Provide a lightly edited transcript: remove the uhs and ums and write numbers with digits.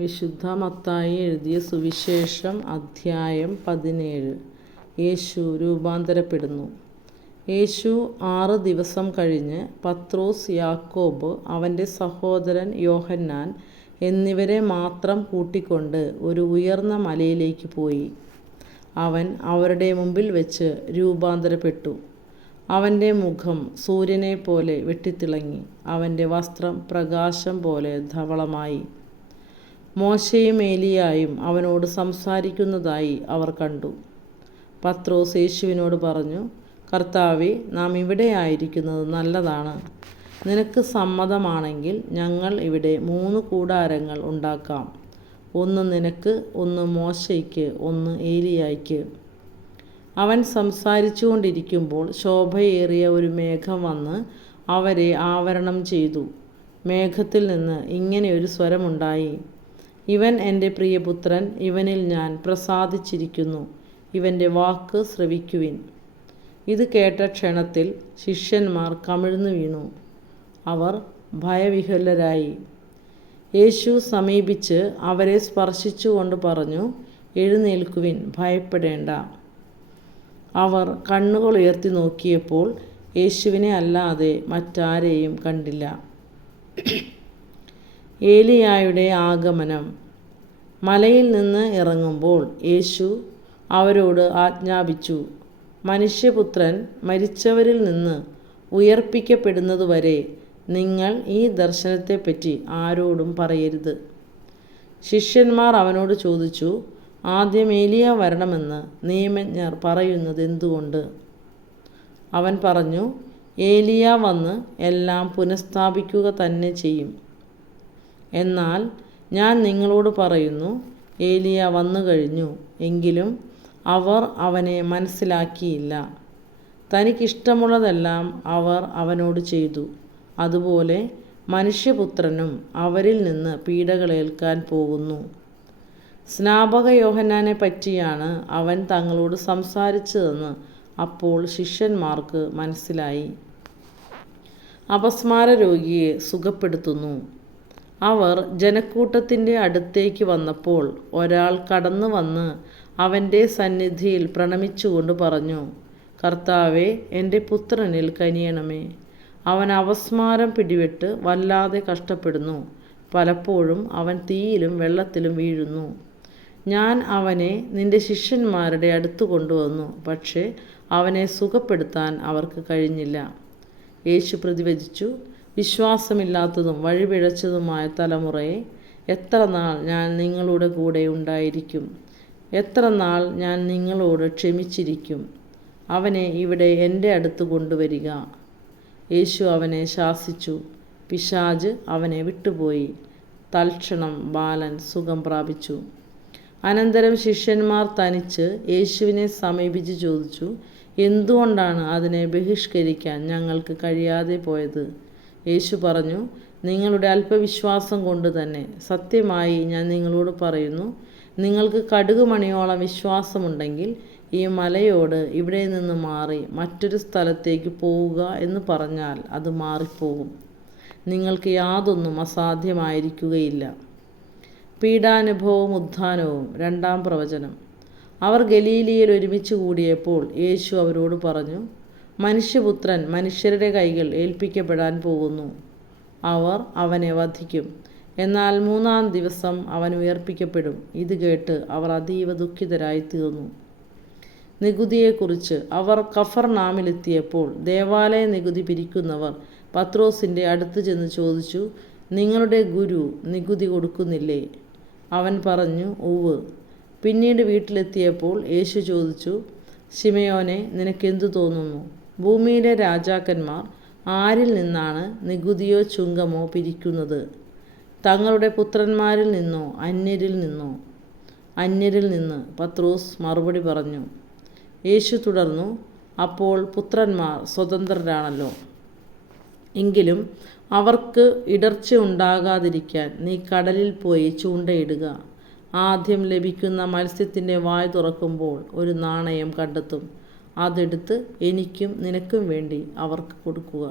വിശുദ്ധ മത്തായി എഴുതിയ സുവിശേഷം അധ്യായം 17. യേശു രൂപാന്തരപ്പെടുന്നു. യേശു 6 ദിവസം കഴിഞ്ഞ് പത്രോസ്, യാക്കോബ്, അവൻ്റെ സഹോദരൻ യോഹന്നാൻ എന്നിവരെ മാത്രം കൂട്ടിക്കൊണ്ട് ഒരു ഉയർന്ന മലയിലേക്ക് പോയി. അവൻ അവരുടെ മുമ്പിൽ വെച്ച് രൂപാന്തരപ്പെട്ടു. അവൻ്റെ മുഖം സൂര്യനെപ്പോലെ വെട്ടിത്തിളങ്ങി. അവൻ്റെ വസ്ത്രം പ്രകാശം പോലെ ധവളമായി. മോശയും ഏലിയായും അവനോട് സംസാരിക്കുന്നതായി അവർ കണ്ടു. പത്രോസ് യേശുവിനോട് പറഞ്ഞു, കർത്താവേ, നാം ഇവിടെ ആയിരിക്കുന്നത് നല്ലതാണ്. നിനക്ക് സമ്മതമാണെങ്കിൽ ഞങ്ങൾ ഇവിടെ 3 കൂടാരങ്ങൾ ഉണ്ടാക്കാം. ഒന്ന് നിനക്ക്, ഒന്ന് മോശയ്ക്ക്, ഒന്ന് ഏലിയായ്ക്ക്. അവൻ സംസാരിച്ചു കൊണ്ടിരിക്കുമ്പോൾ ശോഭയേറിയ ഒരു മേഘം വന്ന് അവരെ ആവരണം ചെയ്തു. മേഘത്തിൽ നിന്ന് ഇങ്ങനെ ഒരു സ്വരമുണ്ടായി: ഇവൻ എൻ്റെ പ്രിയപുത്രൻ, ഇവനിൽ ഞാൻ പ്രസാദിച്ചിരിക്കുന്നു. ഇവൻ്റെ വാക്ക് ശ്രവിക്കുവിൻ. ഇത് കേട്ട ക്ഷണത്തിൽ ശിഷ്യന്മാർ കമിഴ്ന്നു വീണു. അവർ ഭയവിഹ്വലരായി. യേശു സമീപിച്ച് അവരെ സ്പർശിച്ചുകൊണ്ട് പറഞ്ഞു, എഴുന്നേൽക്കുവിൻ, ഭയപ്പെടേണ്ട. അവർ കണ്ണുകൾ ഉയർത്തി നോക്കിയപ്പോൾ യേശുവിനെ അല്ലാതെ മറ്റാരെയും കണ്ടില്ല. ഏലിയായുടെ ആഗമനം. മലയിൽ നിന്ന് ഇറങ്ങുമ്പോൾ യേശു അവരോട് ആജ്ഞാപിച്ചു, മനുഷ്യപുത്രൻ മരിച്ചവരിൽ നിന്ന് ഉയർപ്പിക്കപ്പെടുന്നതുവരെ നിങ്ങൾ ഈ ദർശനത്തെപ്പറ്റി ആരോടും പറയരുത്. ശിഷ്യന്മാർ അവനോട് ചോദിച്ചു, ആദ്യം ഏലിയ വരണമെന്ന് നിയമജ്ഞർ പറയുന്നത് എന്തുകൊണ്ട്? അവൻ പറഞ്ഞു, ഏലിയ വന്ന് എല്ലാം പുനഃസ്ഥാപിക്കുക തന്നെ ചെയ്യും. എന്നാൽ ഞാൻ നിങ്ങളോട് പറയുന്നു, ഏലിയ വന്നു കഴിഞ്ഞു, എങ്കിലും അവർ അവനെ മനസ്സിലാക്കിയില്ല. തനിക്കിഷ്ടമുള്ളതെല്ലാം അവർ അവനോട് ചെയ്തു. അതുപോലെ മനുഷ്യപുത്രനും അവരിൽ നിന്ന് പീഡകളേൽക്കാൻ പോകുന്നു. സ്നാപക യോഹന്നാനെ പറ്റിയാണ് അവൻ തങ്ങളോട് സംസാരിച്ചതെന്ന് അപ്പോൾ ശിഷ്യന്മാർക്ക് മനസ്സിലായി. അപസ്മാര രോഗിയെ സുഖപ്പെടുത്തുന്നു. അവർ ജനക്കൂട്ടത്തിൻ്റെ അടുത്തേക്ക് വന്നപ്പോൾ ഒരാൾ കടന്നു വന്ന് അവൻ്റെ സന്നിധിയിൽ പ്രണമിച്ചുകൊണ്ട് പറഞ്ഞു, കർത്താവേ, എൻ്റെ പുത്രനിൽ കനിയണമേ. അവൻ അപസ്മാരം പിടിപെട്ട് വല്ലാതെ കഷ്ടപ്പെടുന്നു. പലപ്പോഴും അവൻ തീയിലും വെള്ളത്തിലും വീഴുന്നു. ഞാൻ അവനെ നിൻ്റെ ശിഷ്യന്മാരുടെ അടുത്ത് കൊണ്ടുവന്നു, പക്ഷേ അവനെ സുഖപ്പെടുത്താൻ അവർക്ക് കഴിഞ്ഞില്ല. യേശു പ്രതിവചിച്ചു, വിശ്വാസമില്ലാത്തതും വഴിപിഴച്ചതുമായ തലമുറയെ, എത്ര നാൾ ഞാൻ നിങ്ങളുടെ കൂടെ ഉണ്ടായിരിക്കും? എത്ര നാൾ ഞാൻ നിങ്ങളോട് ക്ഷമിച്ചിരിക്കും? അവനെ ഇവിടെ എൻ്റെ അടുത്ത് കൊണ്ടുവരിക. യേശു അവനെ ശാസിച്ചു. പിശാച് അവനെ വിട്ടുപോയി. തൽക്ഷണം ബാലൻ സുഖം പ്രാപിച്ചു. അനന്തരം ശിഷ്യന്മാർ തനിച്ച് യേശുവിനെ സമീപിച്ച് ചോദിച്ചു, എന്തുകൊണ്ടാണ് അതിനെ ബഹിഷ്കരിക്കാൻ ഞങ്ങൾക്ക് കഴിയാതെ പോയത്? യേശു പറഞ്ഞു, നിങ്ങളുടെ അല്പവിശ്വാസം കൊണ്ട് തന്നെ. സത്യമായി ഞാൻ നിങ്ങളോട് പറയുന്നു, നിങ്ങൾക്ക് കടുകുമണിയോളം വിശ്വാസമുണ്ടെങ്കിൽ ഈ മലയോട് ഇവിടെ നിന്ന് മാറി മറ്റൊരു സ്ഥലത്തേക്ക് പോവുക എന്ന് പറഞ്ഞാൽ അത് മാറിപ്പോകും. നിങ്ങൾക്ക് യാതൊന്നും അസാധ്യമായിരിക്കുകയില്ല. പീഡാനുഭവവും ഉത്ഥാനവും. 2-ാം പ്രവചനം. അവർ ഗലീലിയിൽ ഒരുമിച്ച് കൂടിയപ്പോൾ യേശു അവരോട് പറഞ്ഞു, മനുഷ്യപുത്രൻ മനുഷ്യരുടെ കൈകൾ ഏൽപ്പിക്കപ്പെടാൻ പോകുന്നു. അവർ അവനെ വധിക്കും. എന്നാൽ 3-ാം ദിവസം അവൻ ഉയർപ്പിക്കപ്പെടും. ഇത് കേട്ട് അവർ അതീവ ദുഃഖിതരായി തീർന്നു. നികുതിയെക്കുറിച്ച്. അവർ കഫർനാമിലെത്തിയപ്പോൾ ദേവാലയ നികുതി പിരിക്കുന്നവർ പത്രോസിൻ്റെ അടുത്ത് ചെന്ന് ചോദിച്ചു, നിങ്ങളുടെ ഗുരു നികുതി കൊടുക്കുന്നില്ലേ? അവൻ പറഞ്ഞു, ഉവ്വ്. പിന്നീട് വീട്ടിലെത്തിയപ്പോൾ യേശു ചോദിച്ചു, ശിമയോനെ, നിനക്കെന്തു തോന്നുന്നു? ഭൂമിയിലെ രാജാക്കന്മാർ ആരിൽ നിന്നാണ് നികുതിയോ ചുങ്കമോ പിരിക്കുന്നത്? തങ്ങളുടെ പുത്രന്മാരിൽ നിന്നോ അന്യരിൽ നിന്നോ? അന്യരിൽ നിന്ന്, പത്രോസ് മറുപടി പറഞ്ഞു. യേശു തുടർന്നു, അപ്പോൾ പുത്രന്മാർ സ്വതന്ത്രരാണല്ലോ. എങ്കിലും അവർക്ക് ഇടർച്ച ഉണ്ടാകാതിരിക്കാൻ നീ കടലിൽ പോയി ചൂണ്ടയിടുക. ആദ്യം ലഭിക്കുന്ന മത്സ്യത്തിൻ്റെ വായ് തുറക്കുമ്പോൾ ഒരു നാണയം കണ്ടെത്തും. അതെടുത്ത് എനിക്കും നിനക്കും വേണ്ടി അവർക്ക് കൊടുക്കുക.